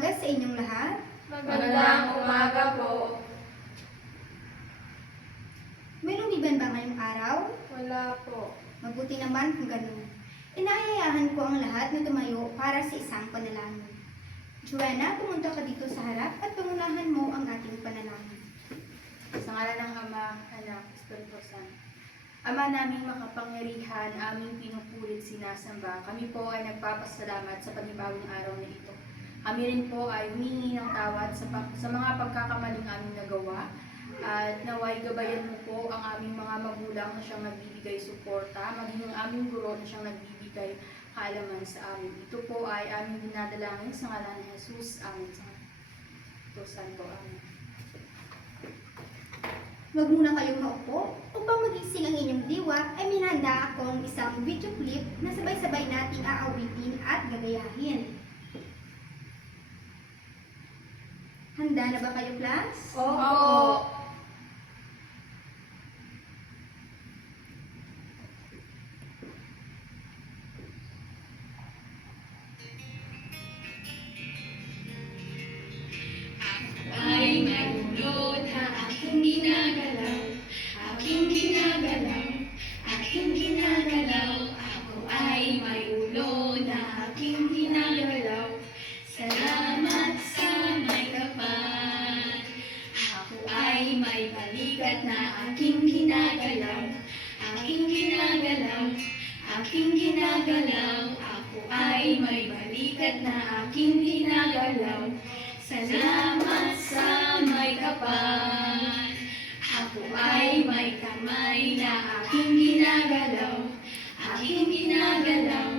umaga sa inyong lahat. Magandang umaga po. May lumiban ba ngayong araw? Wala po. Mabuti naman kung ganun. Inaayayahan ko ang lahat na tumayo para sa isang panalangin. Joanna, pumunta ka dito sa harap at pangunahan mo ang ating panalangin. Sa ngalan ng Ama, Anak, Espiritu Santo. Ama naming makapangyarihan, aming pinupulit sinasamba. Kami po ay nagpapasalamat sa panibagong araw na ito. Kami rin po ay humingi ng tawad sa mga pagkakamaling aming nagawa. At naway gabayan mo po ang aming mga magulang na siyang nagbibigay suporta, maging ang aming guro na siyang nagbibigay kaalaman sa amin. Ito po ay aming dinadalangin sa ngalan ni Jesus. Amen. Ito Santo. Amen. Huwag muna kayong maupo. Upang magising ang inyong diwa, ay minahanda akong isang video clip na sabay-sabay nating aawitin at gagayahin. Handa na ba kayo, class? Opo. Ay may ulod na aking ginagalaw, aking ginagalaw, aking ginagalaw. Ako ay may ulod na aking ginagalaw. Salamat sa may kapal. Ako ay may balikat na aking ginagalaw, aking ginagalaw, aking ginagalaw. Ako ay may balikat na aking ginagalaw. Salamat sa may kapal. Ako ay may kamay na aking ginagalaw, aking ginagalaw,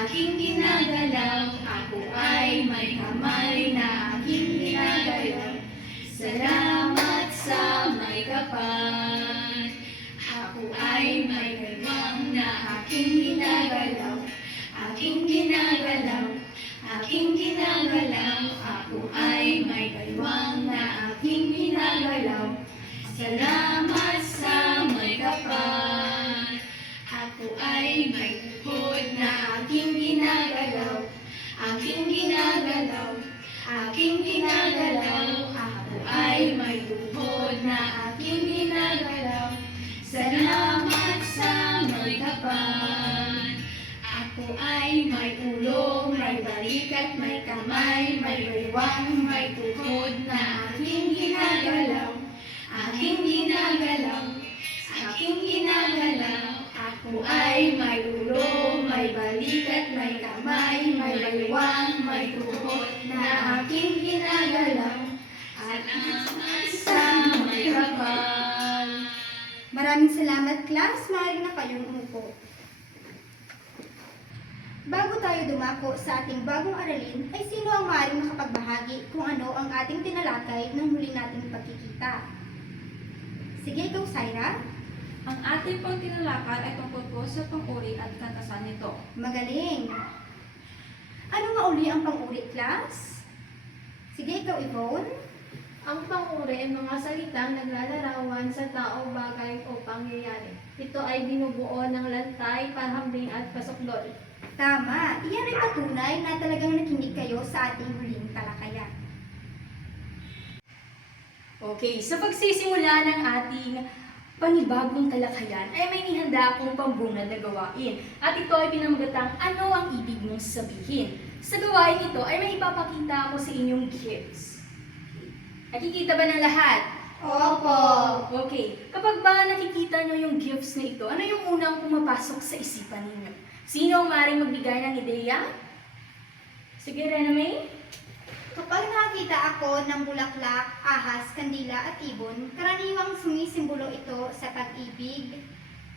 aking ginagalaw. Ako ay may kamay na aking ginagalaw. Salamat sa may kapal. Ako ay may gaywang na aking ginagalaw, aking ginagalaw, aking ginagalaw. Ako ay may gaywang na aking ginagalaw. Salamat sa may kapal. Ako ay may tuhod na aking ginagalaw, aking ginagalaw, aking ginagalaw. Ako ay may tuhod na aking ginagalaw. Salamat sa may kapal. Ako ay may ulo, may balikat, may kamay, may baywang, may tuhod na aking ginagalaw, aking ginagalaw, aking ginagalaw. Ako ay may ulo, may balikat, may kamay, may baywang, may tuhod na aking ginagalaw. Salamat sa may kapal. Maraming salamat, class. Maaari na kayong umupo. Bago tayo dumako sa ating bagong aralin, ay sino ang maaaring makapagbahagi kung ano ang ating tinalakay ng huli nating pagkikita? Sige, ikaw, Syra. Ang ating pong tinalakay ay tungkol po sa pang-uri at katasan nito. Magaling. Ano nga uli ang pang-uri, class? Sige, ikaw, Yvonne. Ang pang-uri ay mga salitang naglalarawan sa tao, bagay o pangyayari. Ito ay binubuo ng lantay, panghambing at pasuklod. Tama. Iyan ay patunay na talagang nakinig kayo sa ating huling talakayan. Okay, sa pagsisimula ng ating panibagong talakayan ay may nihanda akong pambungad na gawain. At ito ay pinamagatang ano ang ibig mong sabihin. Sa gawain ito ay may ipapakita ako sa inyong gifts. Nakikita ba ng lahat? Opo. Okay, kapag ba nakikita nyo yung gifts na ito, ano yung unang pumapasok sa isipan ninyo? Sino ang maaaring magbigay ng ideya? Sige, Rena May. Kapag nakakita ako ng bulaklak, ahas, kandila at ibon, karaniwang sumisimbolo ito sa pag-ibig,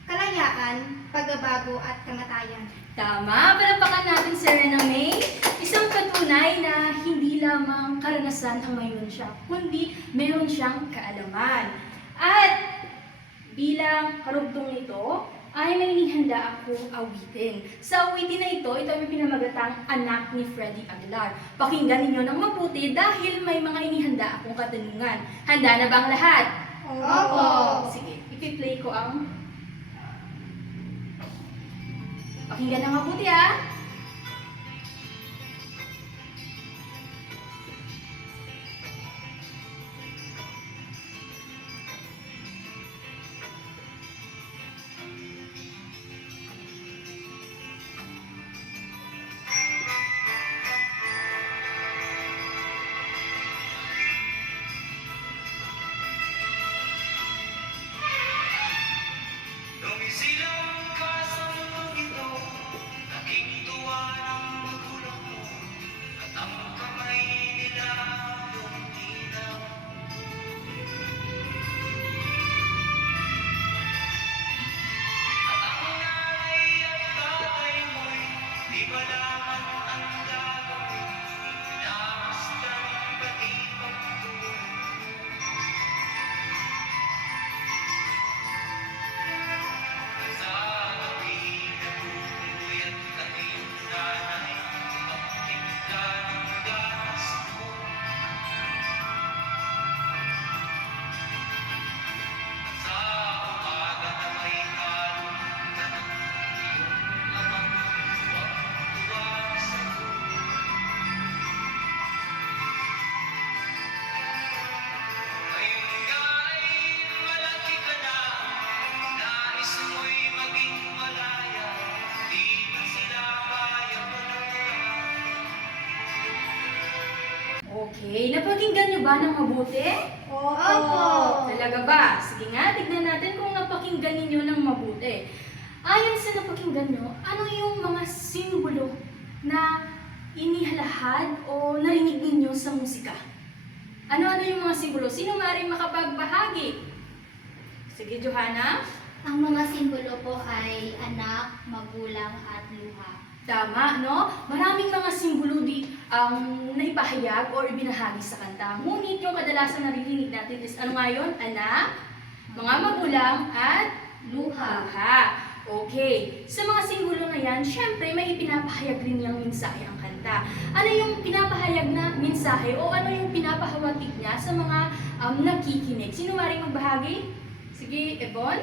kalayaan, pagbabago at kamatayan. Tama, palakpakan natin si Rena May. Isang patunay na hindi lamang karanasan ang mayroon siya, kundi meron siyang kaalaman. At bilang karugtong nito, ay may inihanda akong awitin. Sa awitin na ito ay pinamagatang Anak ni Freddy Aguilar. Pakinggan ninyo ng mabuti dahil may mga inihanda akong katanungan. Handa na ba ang lahat? Opo. Sige, ipi-play ko ang... Pakinggan ng mabuti ha. Okay, napakinggan niyo ba ng mabuti? Opo. Talaga ba? Sige nga, tignan natin kung napakinggan ninyo ng mabuti. Ayon sa napakinggan nyo, ano yung mga simbolo na inihalahad o narinig ninyo sa musika? Ano-ano yung mga simbolo? Sino maaaring makapagbahagi? Sige, Johanna. Ang mga simbolo po ay anak, magulang, at luha. Tama, no? Maraming mga simbolo ang naipahayag o ibinahagi sa kanta. Ngunit yung kadalasan naririnig natin is ano nga yun? Anak, mga magulang, at Luha. luha. Okay. Sa mga simbolo na yan, syempre may ipinapahayag rin yung mensahe ang kanta. Ano yung pinapahayag na mensahe o ano yung pinapahawatig niya sa mga nakikinig? Sino maaaring magbahagi? Sige, Ebon.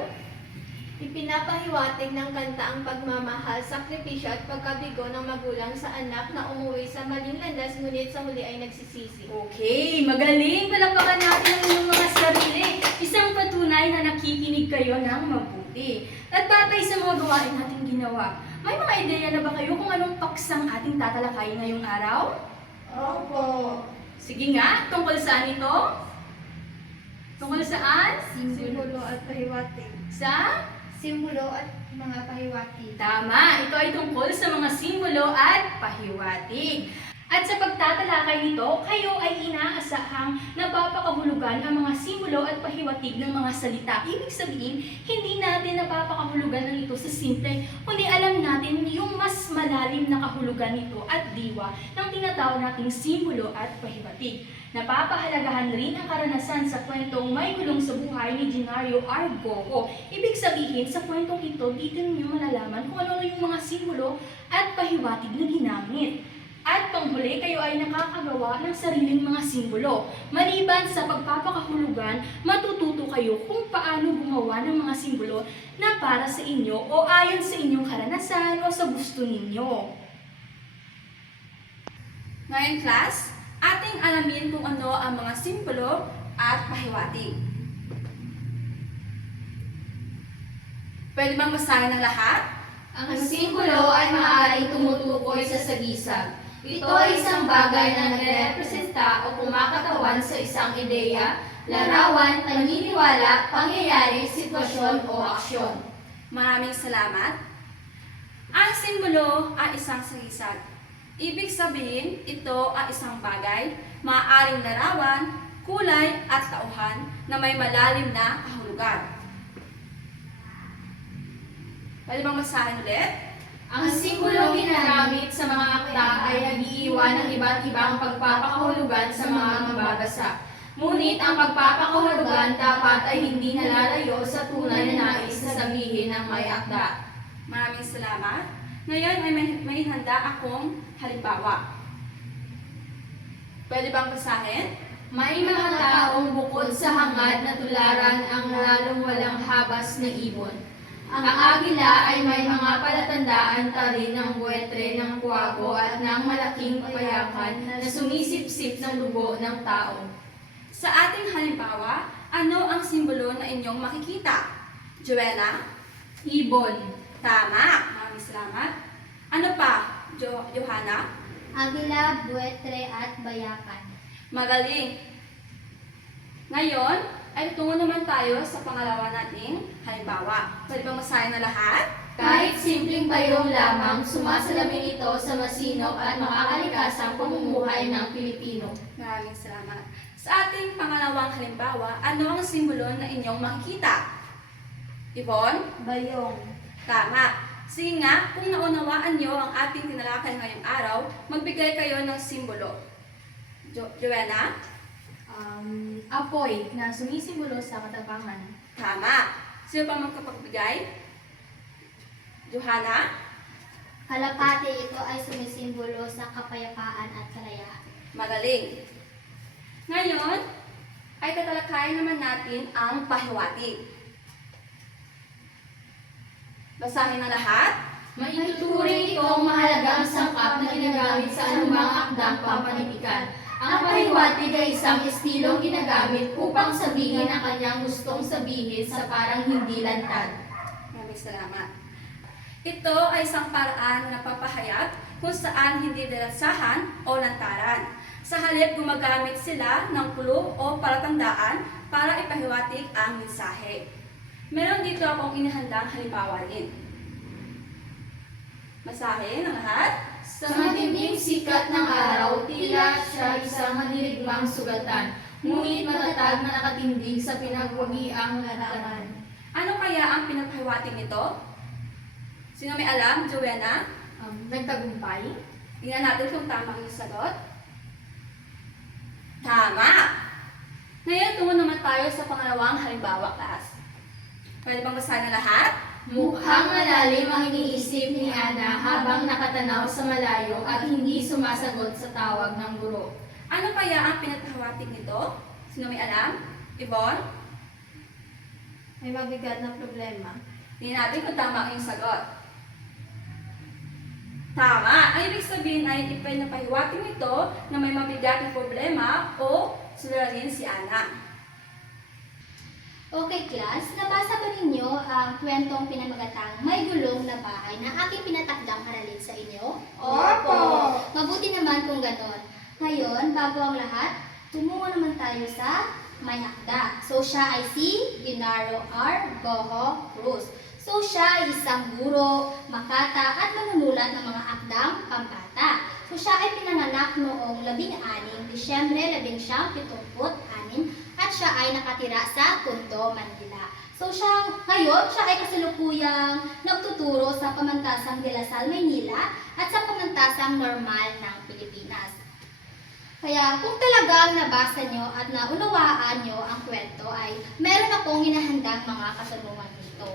Ipinapahiwatig ng kanta ang pagmamahal, sakripisyo at pagkabigo ng magulang sa anak na umuwi sa maling landas ngunit sa huli ay nagsisisi. Okay, magaling! Palakpakan natin ang inyong mga sarili. Isang patunay na nakikinig kayo ng mabuti. At batay sa mga gawain natin ginawa, may mga ideya na ba kayo kung anong paksang ating tatalakayin ngayong araw? Opo. Sige nga, tungkol saan ito? Tungkol saan? Simbolo at pahiwatig. Sa? Simbolo at mga pahiwatig. Tama, ito ay tungkol sa mga simbolo at pahiwatig. At sa pagtatalakay nito, kayo ay inaasahang napapakahulugan ang mga simbolo at pahiwatig ng mga salita. Ibig sabihin, hindi natin napapakahulugan ng ito sa simple, kundi alam natin yung mas malalim na kahulugan nito at diwa ng tinatawag nating simbolo at pahiwatig. Napapahalagahan rin ang karanasan sa kwentong May Gulong sa Buhay ni Genario R. Goco. Ibig sabihin, sa kwentong ito, dito ninyo malalaman kung ano yung mga simbolo at pahiwatig na ginamit. At panghuli, kayo ay nakakagawa ng sariling mga simbolo. Maliban sa pagpapakahulugan, matututo kayo kung paano gumawa ng mga simbolo na para sa inyo o ayon sa inyong karanasan o sa gusto ninyo. Ngayon, class, ating alamin kung ano ang mga simbolo at pahiwatig. Pwede bang basahin ng lahat? Ang simbolo ay maaaring tumutukoy sa sagisag. Ito ay isang bagay na nagrepresenta o kumakatawan sa isang ideya, larawan, paniniwala, pangyayari, sitwasyon o aksyon. Maraming salamat. Ang simbolo ay isang sagisag. Ibig sabihin, ito ay isang bagay, maaaring larawan, kulay at tauhan na may malalim na kahulugan. Pwede bang basahin ulit? Ang simbolo ginagamit sa mga akda ay nag-iiwan ng iba't ibang pagpapakahulugan sa mga mababasa. Ngunit ang pagpapakahulugan dapat ay hindi nalalayo sa tunay na nais na sabihin ng may akda. Maraming salamat. Ngayon ay may handa akong halimbawa. Pwede bang basahin? May mga taong bukod sa hangad na tularan ang lalong walang habas na ibon. Ang agila ay may mga palatandaan ta rin ng buwetre ng kuwago at ng malaking payakan na sumisipsip ng dugo ng tao. Sa ating halimbawa, ano ang simbolo na inyong makikita? Joanna? Ibon. Tama. Maraming salamat. Ano pa? Johanna? Agila, buwetre, at bayakan. Magaling. Ngayon, ay tungo naman tayo sa pangalawa nating halimbawa. Pwede bang masahin na lahat? Kahit simpleng payong lamang, sumasalamin ito sa masinop at makakalikasang pamumuhay ng Pilipino. Maraming salamat. Sa ating pangalawang halimbawa, ano ang simbolo na inyong makikita? Yvonne? Bayong. Tama. Sige nga, kung naunawaan nyo ang ating tinalakay ngayong araw, magbigay kayo ng simbolo. Joanna? Apoy na sumisimbolo sa katapangan. Tama. Sino pa magkapagbigay? Johanna? Kalapati, ito ay sumisimbolo sa kapayapaan at kalayaan. Magaling. Ngayon, ay tatalakayin naman natin ang pahiwatig. Basahin na lahat. Maituturing itong mahalagang sangkap na ginagamit sa anumang akdang pampanitikan. Ang pahiwatig ay isang estilong ginagamit upang sabihin ang kanyang gustong sabihin sa parang hindi lantad. Maraming salamat. Ito ay isang paraan na napapahayag kung saan hindi diretsahan o lantaran. Sa halip, gumagamit sila ng clue o palatandaan para ipahiwatig ang mensahe. Meron dito akong inihandang halimbawa rin. Basahin ang lahat. Sa matinding sikat ng araw, tila siya isang mandirigmang sugatan, ngunit matatag na nakatindig sa pinagwagiang larangan. Ano kaya ang pinapahiwatig nito? Sino may alam? Joanna? Nagtagumpay? Tingnan natin kung tama ang sagot. Tama! Ngayon, tungo naman tayo sa pangalawang halimbawa, class. Pwede bang basahin na lahat? Mukhang malalim ang iniisip ni Ana habang nakatanaw sa malayo at hindi sumasagot sa tawag ng guro. Ano kaya ang pinapahiwatig nito? Sino may alam? Yvonne? May mabigat na problema. Tingnan natin kung tama ang iyong sagot. Tama! Ang ibig sabihin ay ipinapahiwatig nito na may mabigat na problema o suliranin si Ana. Okay class, nabasa ba ninyo ang kwentong pinamagatang May Gulong na Bahay na aking pinatakdang aralin sa inyo? Opo! Mabuti naman kung ganon. Ngayon, bago ang lahat, tumungo naman tayo sa may akda. So siya ay si Genaro R. Goho Cruz. So siya ay isang guro, makata at manunulat ng mga akdang pambata. So siya ay pinanganak noong 16 Disyembre 1976 at siya ay nakatira sa Tondo, Manila. So ngayon siya ay kasalukuyang nagtuturo sa Pamantasang de la Salle, Maynila at sa Pamantasang Normal ng Pilipinas. Kaya kung talagang nabasa nyo at naunawaan nyo ang kwento ay meron akong hinahandang mga katanungan dito.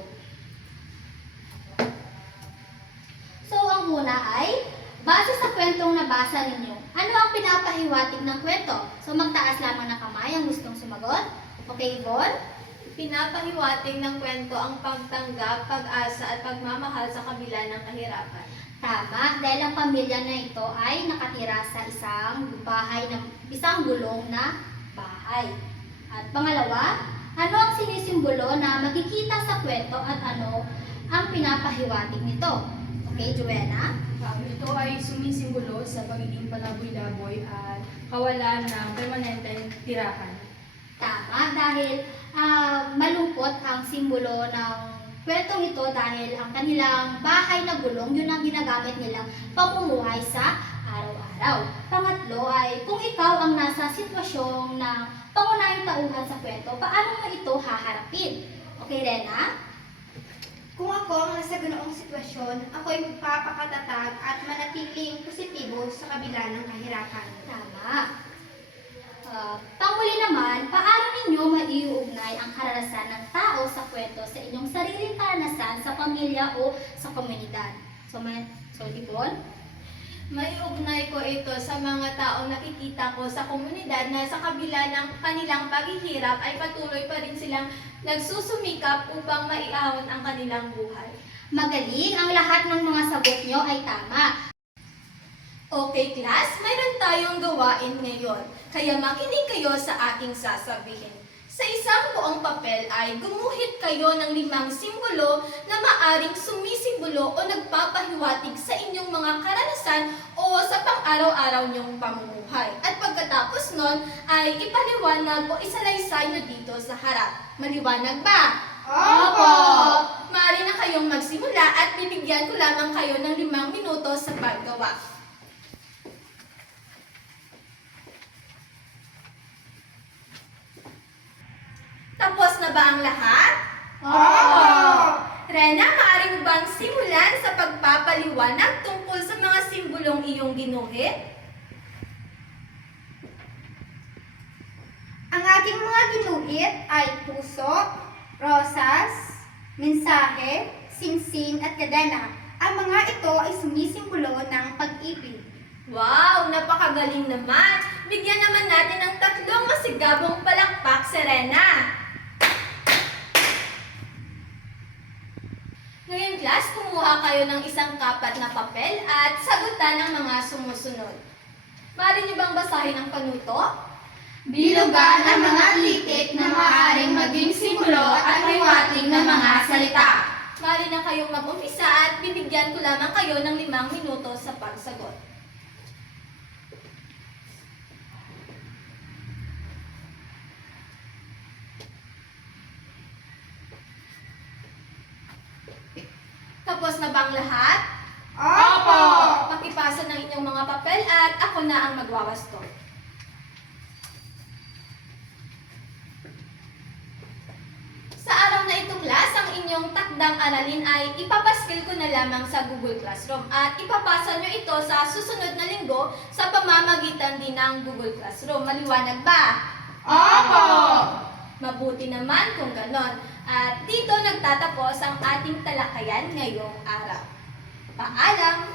So ang una ay, base sa kwentong nabasa ninyo, ano ang pinapahiwatig ng kwento? So magtaas lamang ng kamay ang gustong sumagot. Okay, Yvonne? Pinapahiwatig ng kwento ang pagtanggap, pag-asa at pagmamahal sa kabila ng kahirapan. Tama, dahil ang pamilya na ito ay nakatira sa isang gulong na bahay. At pangalawa, ano ang sinisimbolo na makikita sa kwento at ano ang pinapahiwatig nito? Okay, Joanna? Ito ay sumisimbolo sa pagiging palaboy-laboy at kawalan ng permanenteng tirahan. Tama, dahil malungkot ang simbolo ng kwentong ito dahil ang kanilang bahay na gulong, yun ang ginagamit nilang pamumuhay sa araw-araw. Pangatlo ay, kung ikaw ang nasa sitwasyong ng pangunahing tauhan sa kwento, paano mo ito haharapin? Okay, Rena? Kung ako ang nasa ganoong sitwasyon, ako'y magpapakatatag at manatiling positibo sa kabila ng kahirapan. Tama. Panghuli naman, paano ninyo maiuugnay ang karanasan ng tao sa kwento sa inyong sariling karanasan sa pamilya o sa komunidad? So, Yvonne? Maiugnay ko ito sa mga taong nakikita ko sa komunidad na sa kabila ng kanilang paghihirap ay patuloy pa rin silang nagsusumikap upang maiahon ang kanilang buhay. Magaling, ang lahat ng mga sagot nyo ay tama. Okay class, mayroon tayong gawain ngayon, kaya makinig kayo sa aking sasabihin. Sa isang buong papel ay gumuhit kayo ng 5 simbolo na maaring sumisimbolo o nagpapahiwatig sa inyong mga karanasan o sa pang-araw-araw niyong pamumuhay. At pagkatapos nun ay ipaliwanag o isalaysay nyo dito sa harap. Maliwanag ba? Opo! Maaari na kayong magsimula at bibigyan ko lamang kayo ng 5 minuto sa paggawa. Tapos na ba ang lahat? Opo! Rena, maaari mo bang simulan sa pagpapaliwanag tungkol sa mga simbolong iyong ginuhit? Ang aking mga ginuhit ay puso, rosas, mensahe, singsing at kadena. Ang mga ito ay sumisimbolo ng pag-ibig. Wow, napakagaling naman! Bigyan naman natin ng 3 masigabong palakpak si Rena. Ngayon class, kumuha kayo ng isang kapat na papel at sagutan ng mga sumusunod. Maaari niyo bang basahin ang panuto? Bilugan ang mga titik na maaaring maging simbolo at hiwatig ng mga salita. Maaari na kayong mag-umpisa at bibigyan ko lamang kayo ng 5 minuto sa pagsagot. Tapos na bang lahat? Opo! Pakipasa ng inyong mga papel at ako na ang magwawasto. Sa araw na ito, class, ang inyong takdang aralin ay ipapaskil ko na lamang sa Google Classroom at ipapasa nyo ito sa susunod na linggo sa pamamagitan din ng Google Classroom. Maliwanag ba? Opo! Mabuti naman kung ganon. At dito nagtatapos ang ating talakayan ngayong araw. Paalam!